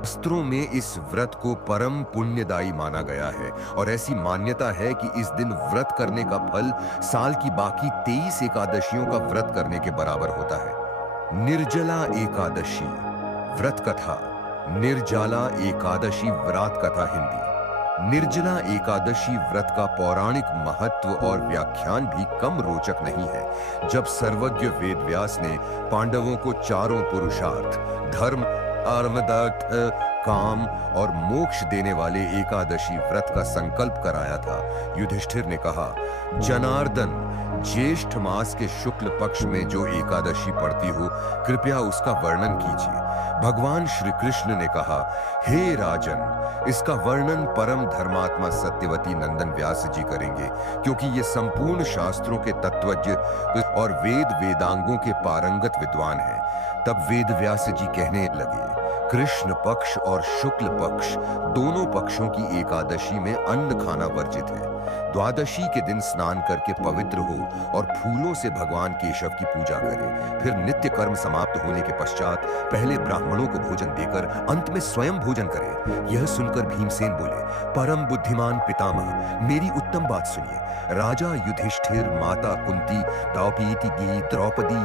शास्त्रों में इस व्रत को परम पुण्यदायी माना गया है और ऐसी मान्यता है कि इस दिन व्रत करने का फल साल की बाकी 23 एकादशियों का व्रत करने के बराबर होता है। निर्जला एकादशी व्रत कथा। निर्जला एकादशी व्रत कथा हिंदी। निर्जला एकादशी व्रत का पौराणिक महत्व और व्याख्यान भी कम रोचक नहीं है। जब सर्वज्ञ वेदव्यास ने पांडवों को चारों पुरुषार्थ धर्म, अर्थ, काम और मोक्ष देने वाले एकादशी व्रत का संकल्प कराया था, युधिष्ठिर ने कहा, जनार्दन, ज्येष्ठ मास के शुक्ल पक्ष में जो एकादशी पड़ती हो, कृपया उसका वर्णन कीजिए। भगवान श्री कृष्ण ने कहा, हे राजन, इसका वर्णन परम धर्मात्मा सत्यवती नंदन व्यास जी करेंगे, क्योंकि ये संपूर्ण शास्त्रों के तत्वज्ञ और वेद वेदांगों के पारंगत विद्वान हैं। तब वेद व्यास जी कहने लगे, कृष्ण पक्ष और शुक्ल पक्ष दोनों पक्षों की एकादशी में अन्न खाना वर्जित है। द्वादशी के दिन स्नान करके पवित्र हो और फूलों से भगवान केशव की पूजा करें। फिर नित्य कर्म समाप्त होने के पश्चात पहले ब्राह्मणों को भोजन देकर अंत में स्वयं भोजन करें। यह सुनकर भीमसेन बोले, परम बुद्धिमान पितामह, मेरी उत्तम बात सुनिए। राजा युधिष्ठिर, माता कुंती, द्रौपदी,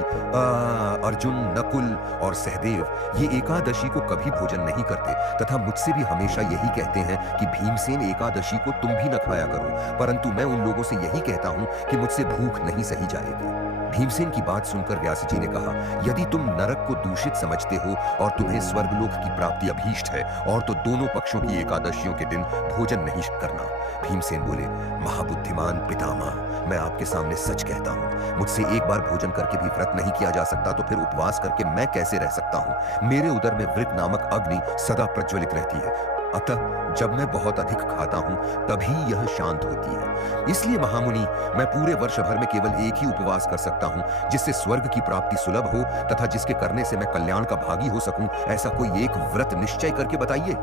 अर्जुन, नकुल और सहदेव ये एकादशी को कभी भोजन नहीं करते तथा मुझसे भी हमेशा यही कहते हैं कि भीमसेन एकादशी को तुम भी न खाया करो, परंतु मैं उन लोगों से यही कहता हूं कि मुझसे भूख नहीं सही जाएगी। भीमसेन की बात सुनकर व्यास जी ने कहा, यदि तुम नरक को दूषित समझते हो और तुम्हें स्वर्गलोक की प्राप्ति अभीष्ट है और तो दोनों पक्षों की एकादशियों के दिन भोजन नहीं करना। भीमसेन बोले, महाबुद्धिमान पितामह, मैं आपके सामने सच कहता हूँ, मुझसे एक बार भोजन करके भी व्रत नहीं किया जा सकता तो फिर उपवास करके मैं कैसे रह सकता हूँ। मेरे उदर में वृक नामक अग्नि सदा प्रज्वलित रहती है, अतः जब मैं बहुत अधिक खाता हूं तभी यह शांत होती है। इसलिए महामुनि, मैं पूरे वर्ष भर में केवल एक ही उपवास कर सकता हूं जिससे स्वर्ग की प्राप्ति सुलभ हो तथा जिसके करने से मैं कल्याण का भागी हो सकूं। ऐसा कोई एक व्रत निश्चय करके बताइए,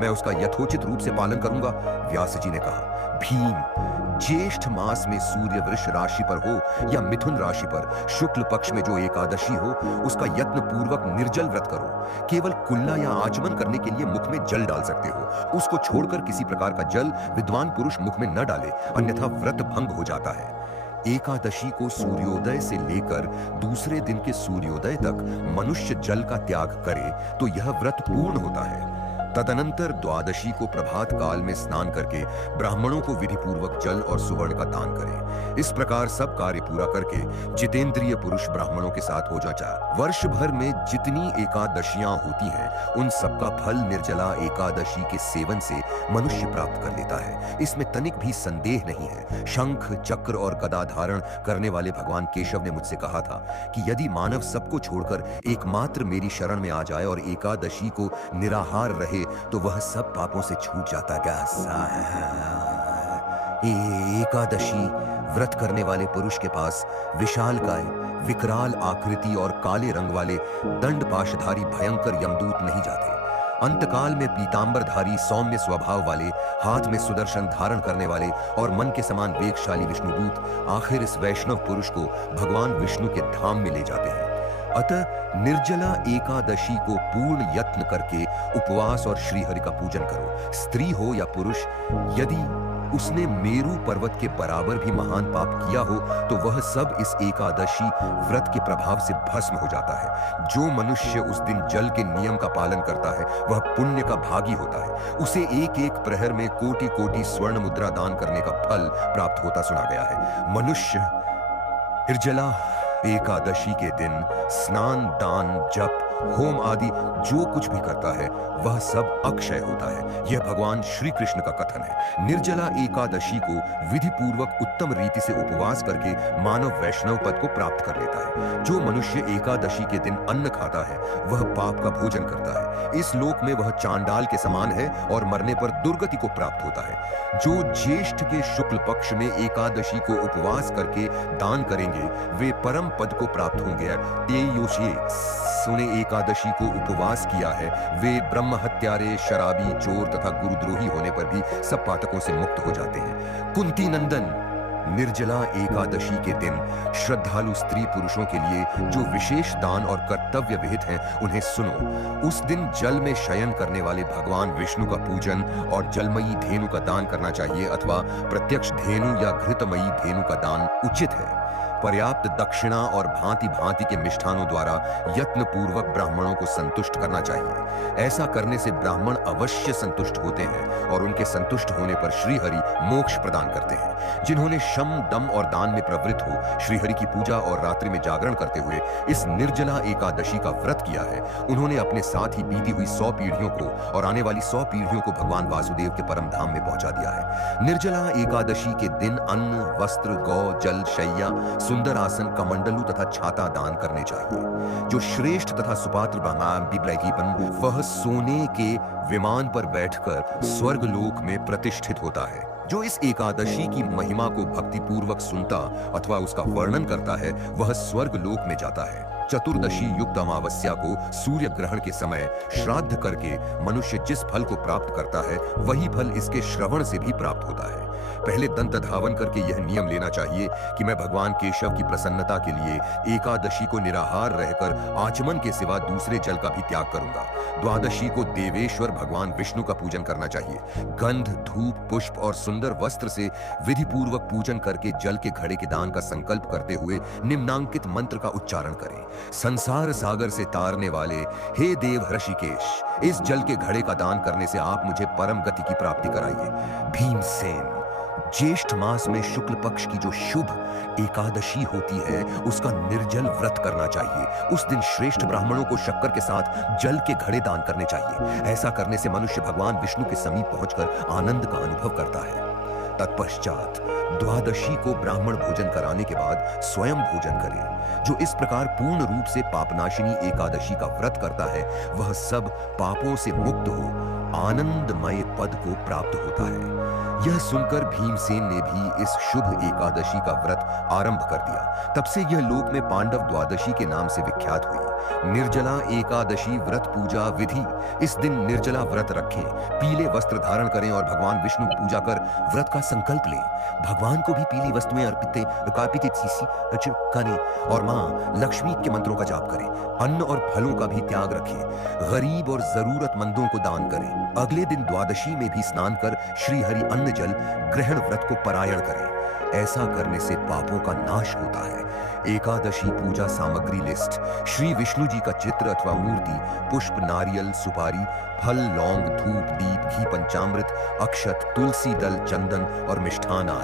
मैं उसका यथोचित रूप से पालन करूंगा। व्यास जी ने कहा, भीम, ज्येष्ठ मास में सूर्य वृष राशि पर हो या मिथुन राशि पर शुक्ल पक्ष में जो एकादशी हो, उसका यत्न पूर्वक निर्जल व्रत करो। केवल कुल्ला या आचमन करने के लिए मुख में जल डाल सकते हो, उसको छोड़कर किसी प्रकार का जल विद्वान पुरुष मुख में न डाले, अन्यथा व्रत भंग हो जाता है। एकादशी को सूर्योदय से लेकर दूसरे दिन के सूर्योदय तक मनुष्य जल का त्याग करे तो यह व्रत पूर्ण होता है। तदनंतर द्वादशी को प्रभात काल में स्नान करके ब्राह्मणों को विधि पूर्वक जल और सुवर्ण का दान करें। इस प्रकार सब कार्य पूरा करके जितेंद्रिय पुरुष ब्राह्मणों के साथ हो जाता। वर्ष भर में जितनी एकादशियां होती हैं, उन सबका फल निर्जला एकादशी के सेवन से मनुष्य प्राप्त कर लेता है, इसमें तनिक भी संदेह नहीं है। शंख, चक्र और गदा धारण करने वाले भगवान केशव ने मुझसे कहा था कि यदि मानव सबको छोड़कर एकमात्र मेरी शरण में आ जाए और एकादशी को निराहार रहे तो वह सब पापों से छूट जाता एकादशी व्रत करने वाले पुरुष के पास विशालकाय, विकराल आकृति और काले रंग वाले दंड पाशधारी भयंकर यमदूत नहीं जाते। अंतकाल में पीतांबरधारी सौम्य स्वभाव वाले, हाथ में सुदर्शन धारण करने वाले और मन के समान वेगशाली विष्णुदूत आखिर इस वैष्णव पुरुष को भगवान विष्णु के धाम में ले जाते हैं। अतः निर्जला एकादशी को पूर्ण यत्न करके उपवास और श्रीहरि का पूजन करो। स्त्री हो या पुरुष, यदि उसने मेरू पर्वत के बराबर भी महान पाप किया हो तो वह सब इस एकादशी व्रत के प्रभाव से भस्म हो जाता है। जो मनुष्य उस दिन जल के नियम का पालन करता है वह पुण्य का भागी होता है। उसे एक एक प्रहर में कोटि कोटि स्वर्ण मुद्रा दान करने का फल प्राप्त होता सुना गया है। मनुष्य निर्जला एकादशी के दिन स्नान, दान, जप, होम आदि जो कुछ भी करता है वह सब अक्षय होता है। यह भगवान श्री कृष्ण का कथन है। निर्जला एकादशी को विधि पूर्वक उत्तम रीति से उपवास करके मानव वैष्णव पद को प्राप्त कर लेता है। जो मनुष्य एकादशी के दिन अन्न खाता है वह पाप का भोजन करता है। इस लोक में वह चांडाल के समान है और मरने पर दुर्गति को प्राप्त होता है। जो ज्येष्ठ के शुक्ल पक्ष में एकादशी को उपवास करके दान करेंगे वे परम पद को प्राप्त होंगे। सुने एकादशी को उपवास किया है वे ब्रह्म हत्यारे, शराबी, चोर तथा गुरुद्रोही होने पर भी सब पातकों से मुक्त हो जाते हैं। कुंती नंदन, निर्जला एकादशी के दिन श्रद्धालु स्त्री पुरुषों के लिए जो विशेष दान और कर्तव्य विहित हैं उन्हें सुनो। उस दिन जल में शयन करने वाले भगवान विष्णु का पूजन और जलमयी धेनु का दान करना चाहिए अथवा प्रत्यक्ष धेनु या घृतमयी धेनु का दान उचित है। पर्याप्त दक्षिणा और भांति भांति के मिष्ठानों द्वारा यत्न पूर्वक ब्राह्मणों को संतुष्ट करना चाहिए। ऐसा करने से ब्राह्मण अवश्य संतुष्ट होते हैं और उनके संतुष्ट होने पर श्रीहरि मोक्ष प्रदान करते हैं। जिन्होंने शम दम और दान में प्रवृत्त हो श्रीहरि की पूजा और रात्रि में जागरण करते हुए इस निर्जला एकादशी का व्रत किया है, उन्होंने अपने साथ ही बीती हुई 100 पीढ़ियों को और आने वाली 100 पीढ़ियों को भगवान वासुदेव के परम धाम में पहुंचा दिया है। निर्जला एकादशी के दिन अन्न, वस्त्र, गौ, जल, शैया, सुंदर आसन, कमंडलू तथा छाता दान करने चाहिए। जो श्रेष्ठ तथा सुपात्र ब्राह्मण वह सोने के विमान पर बैठकर स्वर्ग लोक में प्रतिष्ठित होता है। जो इस एकादशी की महिमा को भक्ति पूर्वक सुनता अथवा उसका वर्णन करता है वह स्वर्ग लोक में जाता है। चतुर्दशी युक्त अमावस्या को सूर्य ग्रहण के समय श्राद्ध करके मनुष्य जिस फल को प्राप्त करता है वही फल इसके श्रवण से भी प्राप्त होता है। पहले दंत धावन करके यह नियम लेना चाहिए कि मैं भगवान केशव की प्रसन्नता के लिए एकादशी को निराहार रहकर आचमन के सिवा दूसरे जल का भी त्याग करूंगा। द्वादशी को देवेश्वर भगवान विष्णु का पूजन करना चाहिए। गंध, धूप, पुष्प और सुंदर वस्त्र से विधि पूर्वक पूजन करके जल के घड़े के दान का संकल्प करते हुए निम्नांकित मंत्र का उच्चारण करें। संसार सागर से तारने वाले हे देव ऋषिकेश, इस जल के घड़े का दान करने से आप मुझे परम गति की प्राप्ति कराइए। भीमसेन, ज्येष्ठ मास में शुक्ल पक्ष की जो शुभ एकादशी होती है उसका निर्जल व्रत करना चाहिए। उस दिन श्रेष्ठ ब्राह्मणों को शक्कर के साथ जल के घड़े दान करने चाहिए। ऐसा करने से मनुष्य भगवान विष्णु के समीप पहुंचकर आनंद का अनुभव करता है। तत्पश्चात द्वादशी को ब्राह्मण भोजन कराने के बाद स्वयं भोजन करें। जो इस प्रकार पूर्ण रूप से पापनाशिनी एकादशी का व्रत करता है वह सब पापों से मुक्त हो आनंदमय पद को प्राप्त होता है। यह सुनकर भीमसेन ने भी इस शुभ एकादशी का व्रत आरंभ कर दिया। तब से यह लोक में पांडव द्वादशी के नाम से विख्यात हुई। निर्जला एकादशी व्रत पूजा विधि। इस दिन निर्जला व्रत रखें, पीले वस्त्र धारण करें और भगवान विष्णु की पूजा कर व्रत का संकल्प लें। भगवान को भी पीली वस्तुएं अर्पित करें और मां लक्ष्मी के मंत्रों का जाप करें। अन्न और फलों का भी त्याग रखें। गरीब और जरूरतमंदों को दान करें। अगले दिन द्वादशी में भी स्नान कर श्री हरि अन्न जल ग्रहण व्रत को परायण करें। ऐसा करने से पापों का नाश होता है। एकादशी पूजा सामग्री लिस्ट। श्री विष्णु जी का चित्र अथवा मूर्ति, पुष्प, नारियल, सुपारी, फल, लौंग, धूप, दीप, घी, पंचामृत, अक्षत, तुलसी दल, चंदन और मिष्ठान आदि।